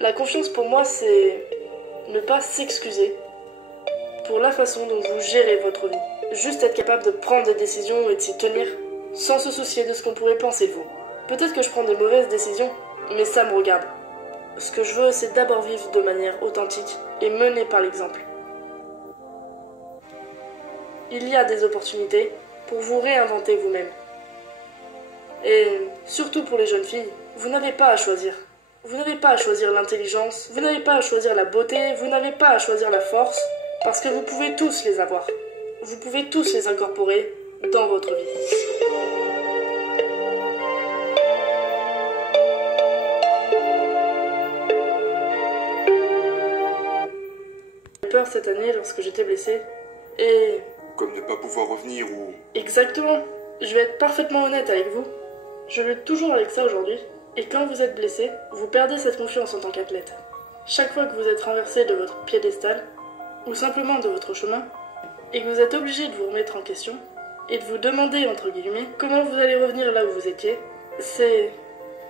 La confiance pour moi, c'est ne pas s'excuser pour la façon dont vous gérez votre vie. Juste être capable de prendre des décisions et de s'y tenir sans se soucier de ce qu'on pourrait penser de vous. Peut-être que je prends de mauvaises décisions, mais ça me regarde. Ce que je veux, c'est d'abord vivre de manière authentique et menée par l'exemple. Il y a des opportunités pour vous réinventer vous-même. Et surtout pour les jeunes filles, vous n'avez pas à choisir. Vous n'avez pas à choisir l'intelligence, vous n'avez pas à choisir la beauté, vous n'avez pas à choisir la force, parce que vous pouvez tous les avoir. Vous pouvez tous les incorporer dans votre vie. J'ai eu peur cette année lorsque j'étais blessée, et... Comme ne pas pouvoir revenir ou... Exactement. Je vais être parfaitement honnête avec vous. Je lutte toujours avec ça aujourd'hui. Et quand vous êtes blessé, vous perdez cette confiance en tant qu'athlète. Chaque fois que vous êtes renversé de votre piédestal, ou simplement de votre chemin, et que vous êtes obligé de vous remettre en question, et de vous demander, entre guillemets, comment vous allez revenir là où vous étiez, c'est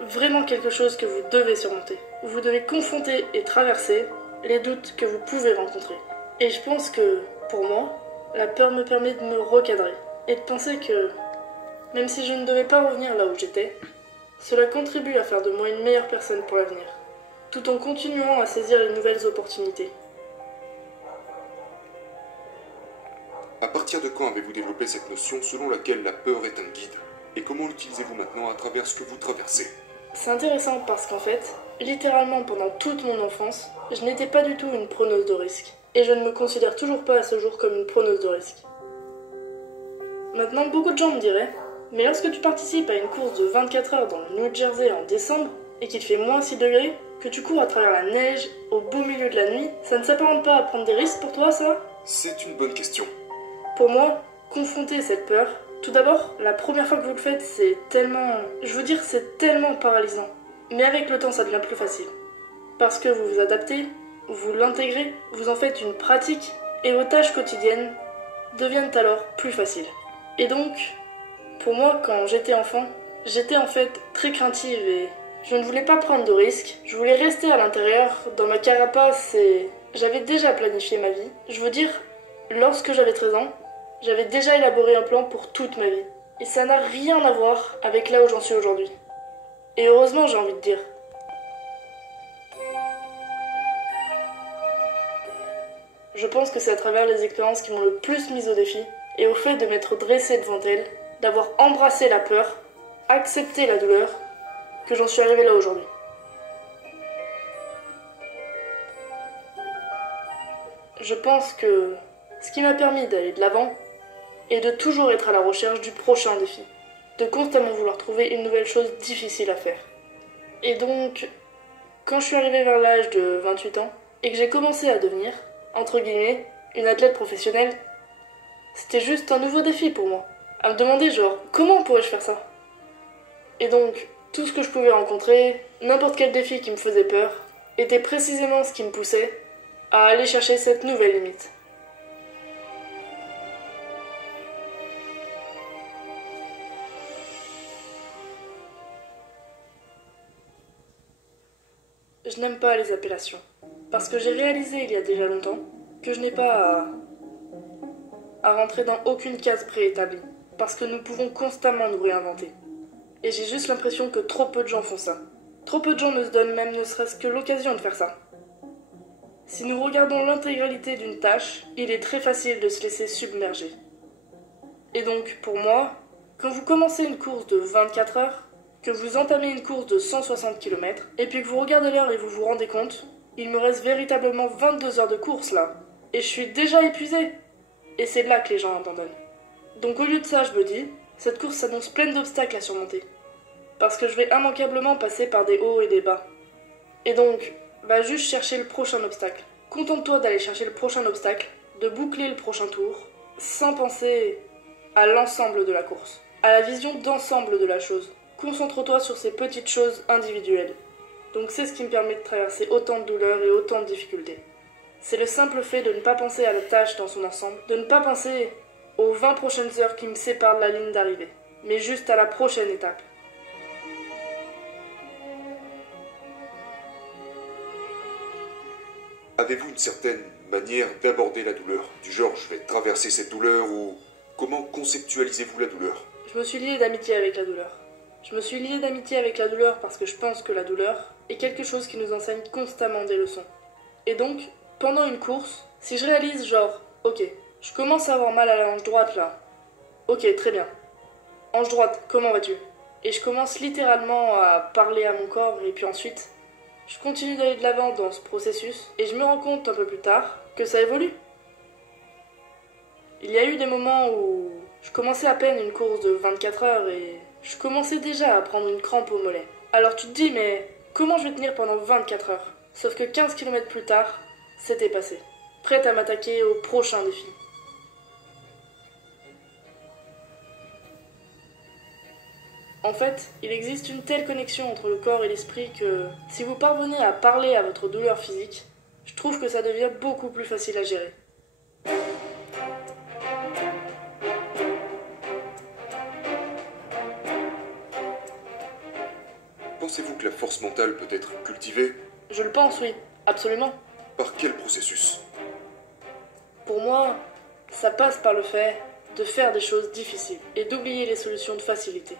vraiment quelque chose que vous devez surmonter. Vous devez confronter et traverser les doutes que vous pouvez rencontrer. Et je pense que, pour moi, la peur me permet de me recadrer, et de penser que, même si je ne devais pas revenir là où j'étais, cela contribue à faire de moi une meilleure personne pour l'avenir, tout en continuant à saisir les nouvelles opportunités. À partir de quand avez-vous développé cette notion selon laquelle la peur est un guide? Et comment l'utilisez-vous maintenant à travers ce que vous traversez? C'est intéressant parce qu'en fait, littéralement pendant toute mon enfance, je n'étais pas du tout une preneuse de risque. Et je ne me considère toujours pas à ce jour comme une preneuse de risque. Maintenant, beaucoup de gens me diraient, mais lorsque tu participes à une course de 24 heures dans le New Jersey en décembre, et qu'il fait moins 6 degrés, que tu cours à travers la neige, au beau milieu de la nuit, ça ne s'apparente pas à prendre des risques pour toi, ça? C'est une bonne question. Pour moi, confronter cette peur, tout d'abord, la première fois que vous le faites, c'est tellement... Je veux dire, c'est tellement paralysant. Mais avec le temps, ça devient plus facile. Parce que vous vous adaptez, vous l'intégrez, vous en faites une pratique, et vos tâches quotidiennes deviennent alors plus faciles. Et donc, pour moi, quand j'étais enfant, j'étais en fait très craintive et je ne voulais pas prendre de risques. Je voulais rester à l'intérieur, dans ma carapace, et j'avais déjà planifié ma vie. Je veux dire, lorsque j'avais 13 ans, j'avais déjà élaboré un plan pour toute ma vie. Et ça n'a rien à voir avec là où j'en suis aujourd'hui. Et heureusement, j'ai envie de dire. Je pense que c'est à travers les expériences qui m'ont le plus mise au défi, et au fait de m'être dressée devant elles, d'avoir embrassé la peur, accepté la douleur, que j'en suis arrivée là aujourd'hui. Je pense que ce qui m'a permis d'aller de l'avant est de toujours être à la recherche du prochain défi, de constamment vouloir trouver une nouvelle chose difficile à faire. Et donc, quand je suis arrivée vers l'âge de 28 ans, et que j'ai commencé à devenir, entre guillemets, une athlète professionnelle, c'était juste un nouveau défi pour moi. À me demander genre, comment pourrais-je faire ça? Et donc, tout ce que je pouvais rencontrer, n'importe quel défi qui me faisait peur, était précisément ce qui me poussait à aller chercher cette nouvelle limite. Je n'aime pas les appellations, parce que j'ai réalisé il y a déjà longtemps que je n'ai pas à rentrer dans aucune case préétablie, parce que nous pouvons constamment nous réinventer. Et j'ai juste l'impression que trop peu de gens font ça. Trop peu de gens ne se donnent même ne serait-ce que l'occasion de faire ça. Si nous regardons l'intégralité d'une tâche, il est très facile de se laisser submerger. Et donc, pour moi, quand vous commencez une course de 24 heures, que vous entamez une course de 160 km, et puis que vous regardez l'heure et vous vous rendez compte, il me reste véritablement 22 heures de course là. Et je suis déjà épuisée. Et c'est là que les gens abandonnent. Donc au lieu de ça, je me dis, cette course s'annonce pleine d'obstacles à surmonter. Parce que je vais immanquablement passer par des hauts et des bas. Et donc, va juste chercher le prochain obstacle. Contente-toi d'aller chercher le prochain obstacle, de boucler le prochain tour, sans penser à l'ensemble de la course, à la vision d'ensemble de la chose. Concentre-toi sur ces petites choses individuelles. Donc c'est ce qui me permet de traverser autant de douleurs et autant de difficultés. C'est le simple fait de ne pas penser à la tâche dans son ensemble, de ne pas penser aux 20 prochaines heures qui me séparent de la ligne d'arrivée, mais juste à la prochaine étape. Avez-vous une certaine manière d'aborder la douleur? Du genre, je vais traverser cette douleur ou... Comment conceptualisez-vous la douleur? Je me suis lié d'amitié avec la douleur. Je me suis lié d'amitié avec la douleur parce que je pense que la douleur est quelque chose qui nous enseigne constamment des leçons. Et donc, pendant une course, si je réalise genre, ok, je commence à avoir mal à la hanche droite là. Ok, très bien. Hanche droite, comment vas-tu? Et je commence littéralement à parler à mon corps et puis ensuite, je continue d'aller de l'avant dans ce processus et je me rends compte un peu plus tard que ça évolue. Il y a eu des moments où je commençais à peine une course de 24 heures et je commençais déjà à prendre une crampe au mollet. Alors tu te dis, mais comment je vais tenir pendant 24 heures? Sauf que 15 km plus tard, c'était passé. Prête à m'attaquer au prochain défi. En fait, il existe une telle connexion entre le corps et l'esprit que si vous parvenez à parler à votre douleur physique, je trouve que ça devient beaucoup plus facile à gérer. Pensez-vous que la force mentale peut être cultivée? Je le pense, oui, absolument. Par quel processus? Pour moi, ça passe par le fait de faire des choses difficiles et d'oublier les solutions de facilité.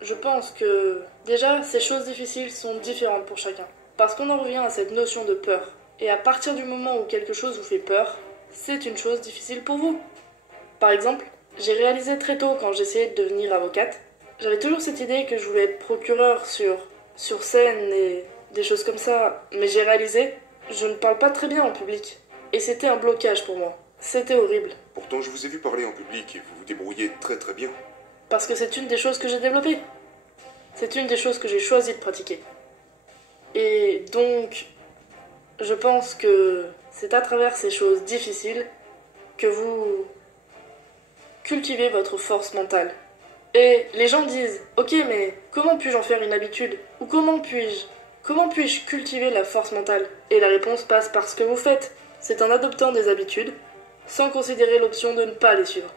Je pense que, déjà, ces choses difficiles sont différentes pour chacun. Parce qu'on en revient à cette notion de peur. Et à partir du moment où quelque chose vous fait peur, c'est une chose difficile pour vous. Par exemple, j'ai réalisé très tôt quand j'essayais de devenir avocate, j'avais toujours cette idée que je voulais être procureur sur scène et des choses comme ça, mais j'ai réalisé, je ne parle pas très bien en public. Et c'était un blocage pour moi. C'était horrible. Pourtant, je vous ai vu parler en public et vous vous débrouillez très très bien. Parce que c'est une des choses que j'ai développées. C'est une des choses que j'ai choisi de pratiquer. Et donc, je pense que c'est à travers ces choses difficiles que vous cultivez votre force mentale. Et les gens disent, ok, mais comment puis-je en faire une habitude? Ou comment puis-je cultiver la force mentale? Et la réponse passe par ce que vous faites. C'est en adoptant des habitudes, sans considérer l'option de ne pas les suivre.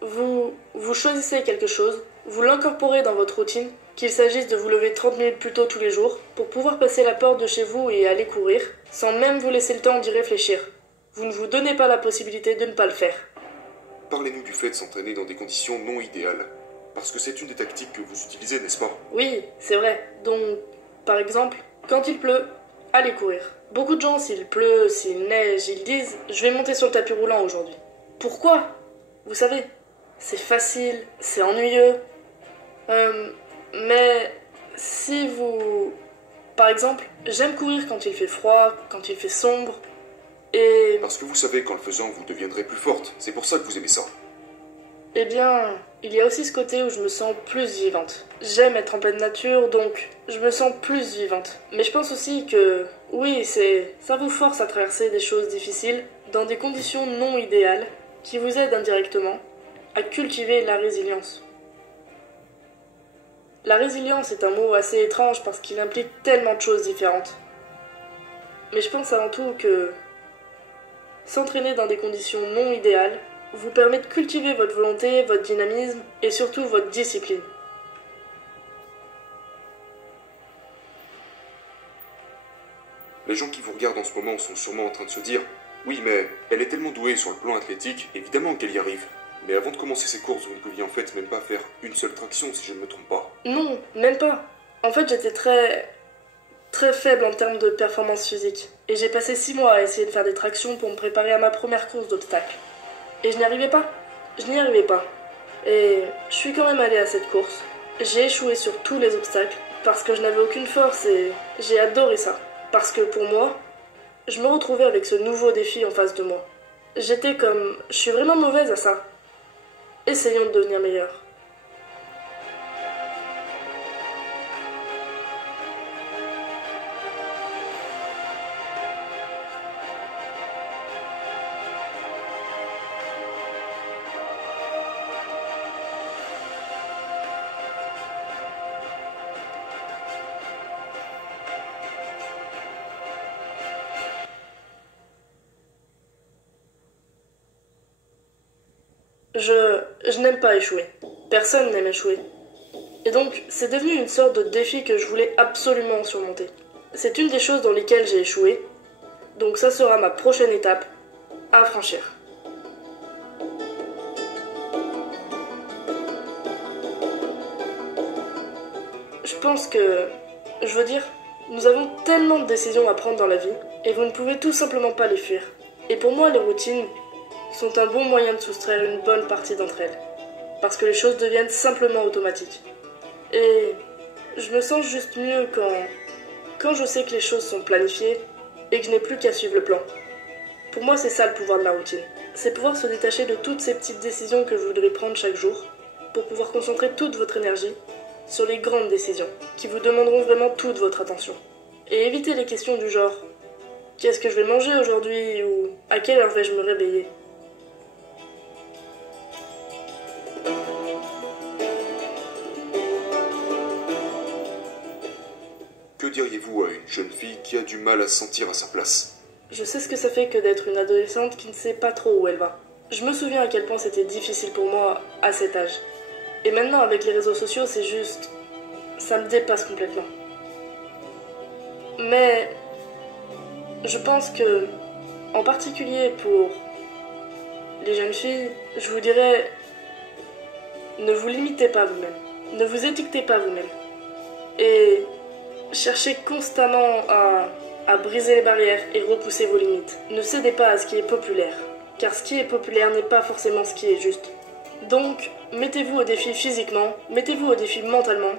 Vous choisissez quelque chose, vous l'incorporez dans votre routine, qu'il s'agisse de vous lever 30 minutes plus tôt tous les jours, pour pouvoir passer la porte de chez vous et aller courir, sans même vous laisser le temps d'y réfléchir. Vous ne vous donnez pas la possibilité de ne pas le faire. Parlez-nous du fait de s'entraîner dans des conditions non idéales. Parce que c'est une des tactiques que vous utilisez, n'est-ce pas? Oui, c'est vrai. Donc, par exemple, quand il pleut, allez courir. Beaucoup de gens, s'il pleut, s'il neige, ils disent « Je vais monter sur le tapis roulant aujourd'hui ». Pourquoi? Vous savez, c'est facile, c'est ennuyeux. Mais si vous... Par exemple, j'aime courir quand il fait froid, quand il fait sombre, et... Parce que vous savez qu'en le faisant, vous deviendrez plus forte. C'est pour ça que vous aimez ça. Eh bien, il y a aussi ce côté où je me sens plus vivante. J'aime être en pleine nature, donc je me sens plus vivante. Mais je pense aussi que, oui, ça vous force à traverser des choses difficiles dans des conditions non idéales qui vous aident indirectement à cultiver la résilience. La résilience est un mot assez étrange parce qu'il implique tellement de choses différentes. Mais je pense avant tout que s'entraîner dans des conditions non idéales vous permet de cultiver votre volonté, votre dynamisme et surtout votre discipline. Les gens qui vous regardent en ce moment sont sûrement en train de se dire « Oui, mais elle est tellement douée sur le plan athlétique, évidemment qu'elle y arrive. » Mais avant de commencer ces courses, vous ne pouviez en fait même pas faire une seule traction, si je ne me trompe pas. Non, même pas. En fait, j'étais très faible en termes de performance physique. Et j'ai passé 6 mois à essayer de faire des tractions pour me préparer à ma première course d'obstacles. Et je n'y arrivais pas. Je n'y arrivais pas. Et je suis quand même allée à cette course. J'ai échoué sur tous les obstacles parce que je n'avais aucune force et j'ai adoré ça. Parce que pour moi, je me retrouvais avec ce nouveau défi en face de moi. J'étais comme... Je suis vraiment mauvaise à ça. Essayons de devenir meilleurs. Je n'aime pas échouer. Personne n'aime échouer. Et donc, c'est devenu une sorte de défi que je voulais absolument surmonter. C'est une des choses dans lesquelles j'ai échoué, donc ça sera ma prochaine étape à franchir. Je pense que, nous avons tellement de décisions à prendre dans la vie, et vous ne pouvez tout simplement pas les fuir. Et pour moi, les routines sont un bon moyen de soustraire une bonne partie d'entre elles, parce que les choses deviennent simplement automatiques. Et je me sens juste mieux quand je sais que les choses sont planifiées et que je n'ai plus qu'à suivre le plan. Pour moi, c'est ça le pouvoir de la routine. C'est pouvoir se détacher de toutes ces petites décisions que vous devez prendre chaque jour pour pouvoir concentrer toute votre énergie sur les grandes décisions qui vous demanderont vraiment toute votre attention. Et éviter les questions du genre « Qu'est-ce que je vais manger aujourd'hui ?» ou « À quelle heure vais-je me réveiller ?» Que diriez-vous à une jeune fille qui a du mal à se sentir à sa place? Je sais ce que ça fait que d'être une adolescente qui ne sait pas trop où elle va. Je me souviens à quel point c'était difficile pour moi à cet âge. Et maintenant, avec les réseaux sociaux, c'est juste... ça me dépasse complètement. Mais... je pense que, en particulier pour les jeunes filles, je vous dirais... ne vous limitez pas vous-même. Ne vous étiquetez pas vous-même. Et cherchez constamment à briser les barrières et repousser vos limites. Ne cédez pas à ce qui est populaire, car ce qui est populaire n'est pas forcément ce qui est juste. Donc, mettez-vous au défi physiquement, mettez-vous au défi mentalement,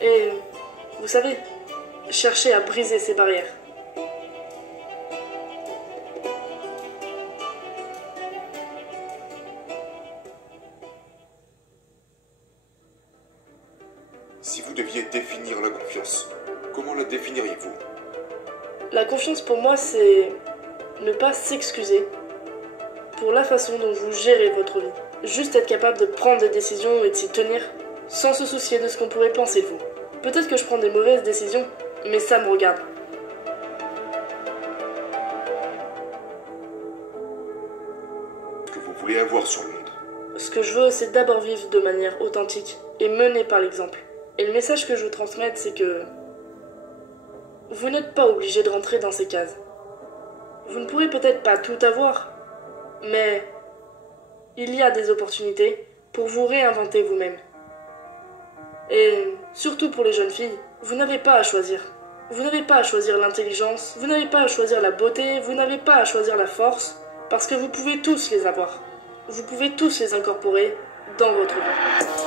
et, vous savez, cherchez à briser ces barrières. Si vous deviez définir la confiance, comment la définiriez-vous? La confiance pour moi, c'est ne pas s'excuser pour la façon dont vous gérez votre vie. Juste être capable de prendre des décisions et de s'y tenir, sans se soucier de ce qu'on pourrait penser de vous. Peut-être que je prends des mauvaises décisions, mais ça me regarde. Ce que vous voulez avoir sur le monde. Ce que je veux, c'est d'abord vivre de manière authentique et menée par l'exemple. Et le message que je veux transmettre, c'est que vous n'êtes pas obligé de rentrer dans ces cases. Vous ne pourrez peut-être pas tout avoir, mais il y a des opportunités pour vous réinventer vous-même. Et surtout pour les jeunes filles, vous n'avez pas à choisir. Vous n'avez pas à choisir l'intelligence, vous n'avez pas à choisir la beauté, vous n'avez pas à choisir la force, parce que vous pouvez tous les avoir. Vous pouvez tous les incorporer dans votre vie.